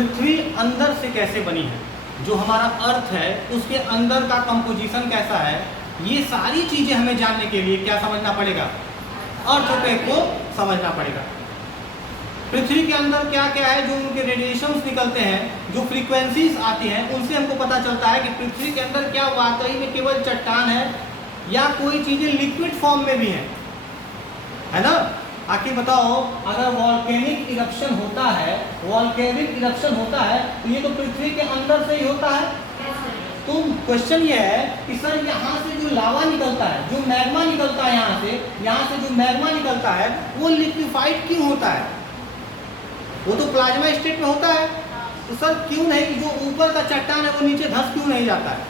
पृथ्वी अंदर से कैसे बनी है, जो हमारा अर्थ है उसके अंदर का कंपोजिशन कैसा है, ये सारी चीजें हमें जानने के लिए क्या समझना पड़ेगा, अर्थ को समझना पड़ेगा। पृथ्वी के अंदर क्या क्या है, जो उनके रेडिएशंस निकलते हैं, जो फ्रीक्वेंसीज आती हैं, उनसे हमको पता चलता है कि पृथ्वी के अंदर क्या वाकई में केवल चट्टान है या कोई चीजें लिक्विड फॉर्म में भी है ना। आखिर बताओ, अगर वॉल्केनिक इरप्शन होता है, तो ये तो पृथ्वी के अंदर से ही होता है। तो क्वेश्चन ये है कि सर यहाँ से जो लावा निकलता है, जो मैग्मा निकलता है, यहाँ से जो मैग्मा निकलता है वो लिक्विफाइड क्यों होता है? वो तो प्लाज्मा स्टेट में होता है, तो सर क्यों नहीं, जो ऊपर का चट्टान है वो नीचे धंस क्यों नहीं जाता है?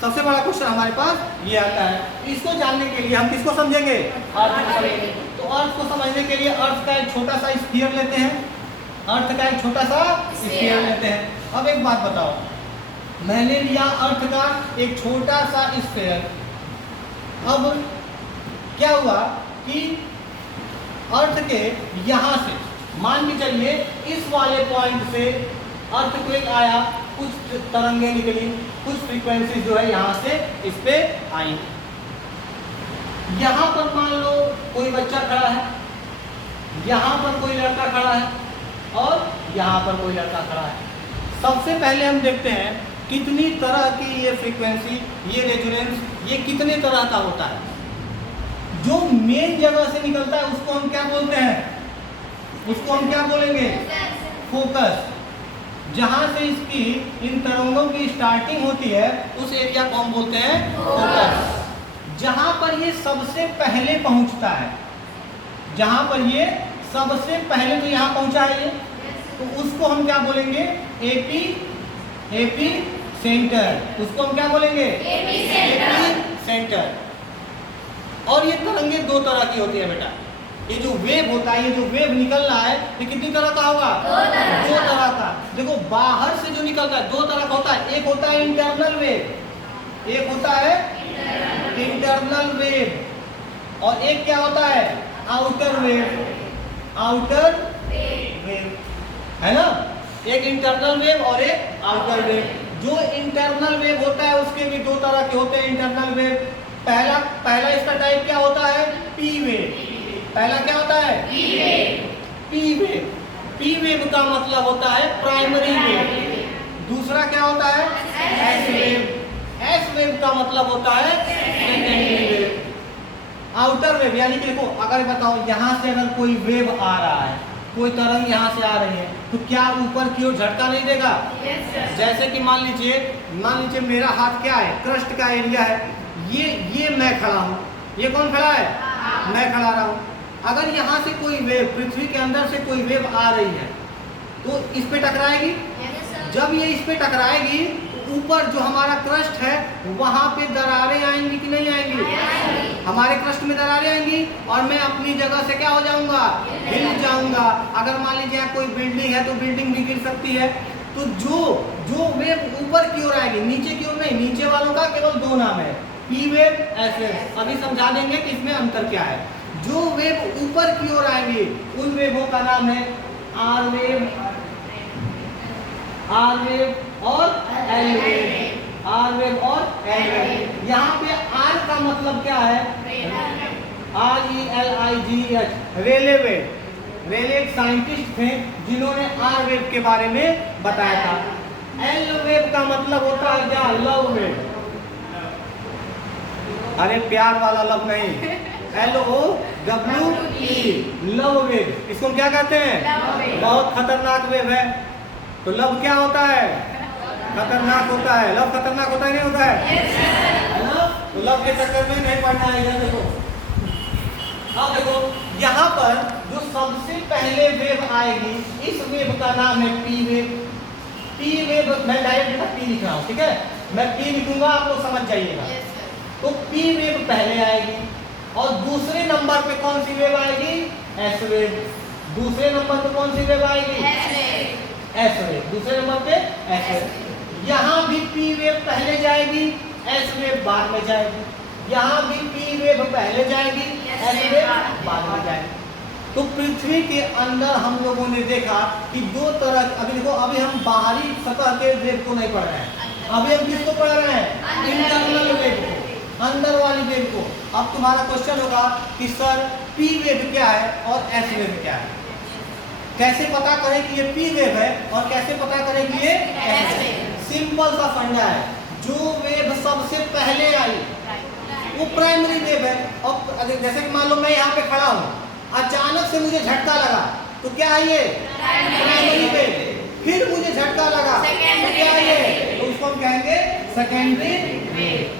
सबसे बड़ा क्वेश्चन हमारे पास ये आता है। इसको जानने के लिए हम किसको समझेंगे? अर्थ को समझेंगे। तो अर्थ को समझने के लिए अर्थ का एक छोटा सा स्फीयर लेते हैं, अब एक बात बताओ, मैंने लिया अर्थ का एक छोटा सा स्फीयर, अब क्या हुआ कि अर्थ के यहाँ से मान के चलिए इस वाले पॉइंट से अर्थक्वेक आया, कुछ तरंगे निकली, कुछ फ्रीक्वेंसी जो है यहाँ से इस पे आई। यहाँ पर मान लो कोई बच्चा खड़ा है, यहाँ पर कोई लड़का खड़ा है और यहाँ पर कोई लड़का खड़ा है। सबसे पहले हम देखते हैं कितनी तरह की ये फ्रीक्वेंसी, ये रेजोनेंस, ये कितने तरह का होता है। जो मेन जगह से निकलता है उसको हम क्या बोलते हैं? उसको हम क्या बोलेंगे? फोकस। जहां से इसकी इन तरंगों की स्टार्टिंग होती है उस एरिया को हम बोलते हैं फोकस। जहां पर ये सबसे पहले पहुंचता है, जहां पर ये सबसे पहले तो यहाँ पहुंचा है ये, तो उसको हम क्या बोलेंगे? AP centre. उसको हम क्या बोलेंगे? AP centre. और ये तरंगे दो तरह की होती है बेटा। ये जो वेव होता है, ये जो वेव निकल रहा है, ये कितनी तरह का होगा? दो तरह का। देखो बाहर से जो निकलता है दो तरह का होता है। एक होता है इंटरनल वेव, एक होता है इंटरनल वेव, और एक क्या होता है? Outer wave. है ना, एक इंटरनल वेव और एक आउटर वेव। जो इंटरनल वेव होता है उसके भी दो तरह के होते हैं इंटरनल वेव। पहला इसका टाइप क्या होता है? P wave. पहला क्या होता है? P wave. पी वेव का मतलब होता है प्राइमरी वेव। दूसरा क्या होता है? S wave. एस वेव का मतलब होता है सेकेंडरी वेव। आउटर वेव यानी कि देखो, अगर बताओ यहाँ से अगर कोई वेव आ रहा है, कोई तरंग यहाँ से आ रही है, तो क्या ऊपर की ओर झटका नहीं देगा? जैसे कि मान लीजिए मेरा हाथ क्या है? क्रस्ट का एरिया है, ये मैं खड़ा हूँ, ये कौन खड़ा है? मैं खड़ा रहा हूँ। अगर यहाँ से कोई वेव, पृथ्वी के अंदर से कोई वेव आ रही है, तो इस पे टकराएगी। जब ये इस पे टकराएगी, ऊपर जो हमारा क्रस्ट है वहाँ पे दरारें आएंगी कि नहीं आएंगी? हमारे क्रस्ट में दरारें आएंगी और मैं अपनी जगह से क्या हो जाऊंगा? हिल जाऊंगा। अगर मान लीजिए यहाँ कोई बिल्डिंग है तो बिल्डिंग भी गिर सकती है। तो जो वेव ऊपर की ओर आएगी, नीचे की ओर नहीं, नीचे वालों का केवल दो नाम है, पी वेव, एस वेव। अभी समझा देंगे कि इसमें अंतर क्या है। जो वेव ऊपर की ओर आएंगे उन वेवों का नाम है आर वेव और एल वेव। आर वेव और एल वेव। यहाँ पे आर का मतलब क्या है? RELIGH, रेले वेव। रेले एक साइंटिस्ट थे जिन्होंने आर वेव के बारे में बताया था। एल वेव का मतलब होता है क्या? Love wave. अरे प्यार वाला लव नहीं, LOWE, लव वेव। इसको क्या कहते हैं? बहुत खतरनाक वेव है। तो लव क्या होता है? खतरनाक होता है। लव खतरनाक होता है नहीं होता है ना? तो लव के चक्कर में नहीं पड़ना है। इधर देखो, अब देखो यहाँ पर जो सबसे पहले वेव आएगी, इस वेव का नाम है पी वेव। पी वेव मैं डायरेक्ट पी लिख रहा हूँ, ठीक है? मैं पी लिखूंगा, आप लोग समझ जाइएगा। तो पी वेव पहले आएगी और दूसरे नंबर पे कौन सी वेव आएगी? S wave. दूसरे नंबर पे कौन सी वेव आएगी? S wave. दूसरे नंबर पे एस वेव। यहाँ भी पी वेव पहले जाएगी, एस वेव बाद में जाएगी। यहाँ भी पी वेव पहले जाएगी, एस वेव बाद में जाएगी। तो पृथ्वी के अंदर हम लोगों ने देखा कि दो तरह, अभी देखो अभी हम बाहरी सतह के वेव को नहीं पढ़ रहे हैं, अभी हम किसको पढ़ रहे हैं? इंटरनल वेव को, अंदर वाली वेव को। अब तुम्हारा क्वेश्चन होगा कि सर पी वेव क्या है और एस वेव क्या है, कैसे पता करें कि ये पी वेव है और कैसे पता करें कि ये एस वेव? सिंपल सा फंडा है, जो वेव सबसे पहले आई वो प्राइमरी वेव है। और जैसे कि मान लो मैं यहाँ पे खड़ा हूँ, अचानक से मुझे झटका लगा तो क्या है ये? Primary wave. फिर मुझे झटका लगा तो क्या है ये? तो उसको हम कहेंगे सेकेंडरी वेव।